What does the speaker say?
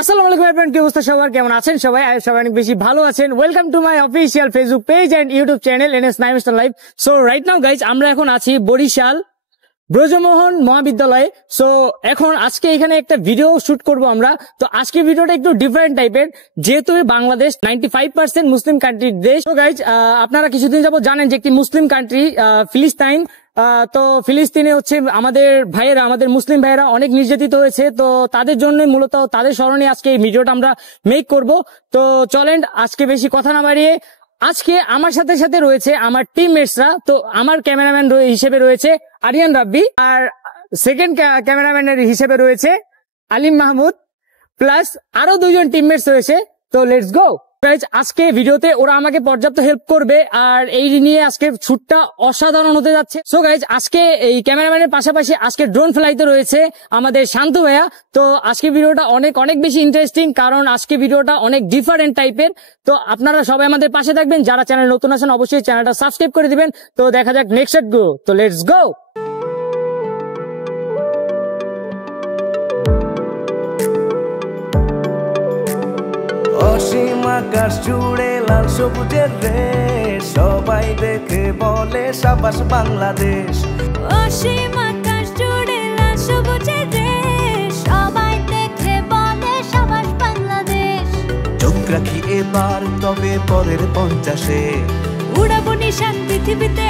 আসসালামু আলাইকুম এভরিওয়ান, কি অবস্থা সবার? কেমন আছেন সবাই? সবাই অনেক বেশি ভালো আছেন। Welcome to my official Facebook page and YouTube channel NS Naim star live. So right now guys, আমরা এখন আছি বরিশাল ব্রজমোহন মহাবিদ্যালয়ে। সো এখন আজকে এখানে একটা ভিডিও শুট করব আমরা। তো আজকে ভিডিওটা একটু ডিফারেন্ট টাইপের, যেহেতু বাংলাদেশ 95% মুসলিম কান্ট্রির দেশ। তো গাইজ, আপনারা কিছুদিন যাবত জানেন যে একটি মুসলিম কান্ট্রি ফিলিস্তাইন, তো ফিলিস্তিনে হচ্ছে আমাদের ভাইয়েরা, আমাদের মুসলিম ভাইয়েরা অনেক নির্যাতিত হয়েছে। তো তাদের জন্য মূলত তাদের স্মরণে আজকে এই ভিডিওটা আমরা মেক করব। তো চলেন আজকে বেশি কথা না বাড়িয়ে, আজকে আমার সাথে সাথে রয়েছে আমার টিমমেটসরা। তো আমার ক্যামেরাম্যান হিসেবে রয়েছে আরিয়ান রাব্বি, আর সেকেন্ড ক্যামেরাম্যানের হিসেবে রয়েছে আলিম মাহমুদ, প্লাস আরো দুজন টিমমেটস রয়েছে। তো লেটস গো গাইজ। আজকে ভিডিওতে ওরা আমাকে পর্যাপ্ত হেল্প করবে, আর এই নিয়ে আজকে শুটটা অসাধারণ হতে যাচ্ছে। সো গাইজ, আজকে এই ক্যামেরাম্যানের পাশাপাশি আজকে ড্রোন ফ্লাইতে রয়েছে আমাদের শান্তু ভাইয়া। তো আজকে ভিডিওটা অনেক অনেক বেশি ইন্টারেস্টিং, কারণ আজকে ভিডিওটা অনেক ডিফারেন্ট টাইপের। তো আপনারা সবাই আমাদের পাশে থাকবেন, যারা চ্যানেল নতুন আছেন অবশ্যই চ্যানেলটা সাবস্ক্রাইব করে দিবেন। তো দেখা যাক নেক্সট এট গো। তো লেটস গো। অসীম আকাশ জুড়ে লাল সবুজের রেশ, সবাই দেখে বলে সাবাস বাংলাদেশ। অসীম আকাশ জুড়ে লাল সবুজের রেশ, সবাই দেখে বলে সাবাস বাংলাদেশ। চোখ রাখি এবার তবে পরের 50-এ, উড়াবো নিশান পৃথিবীতে।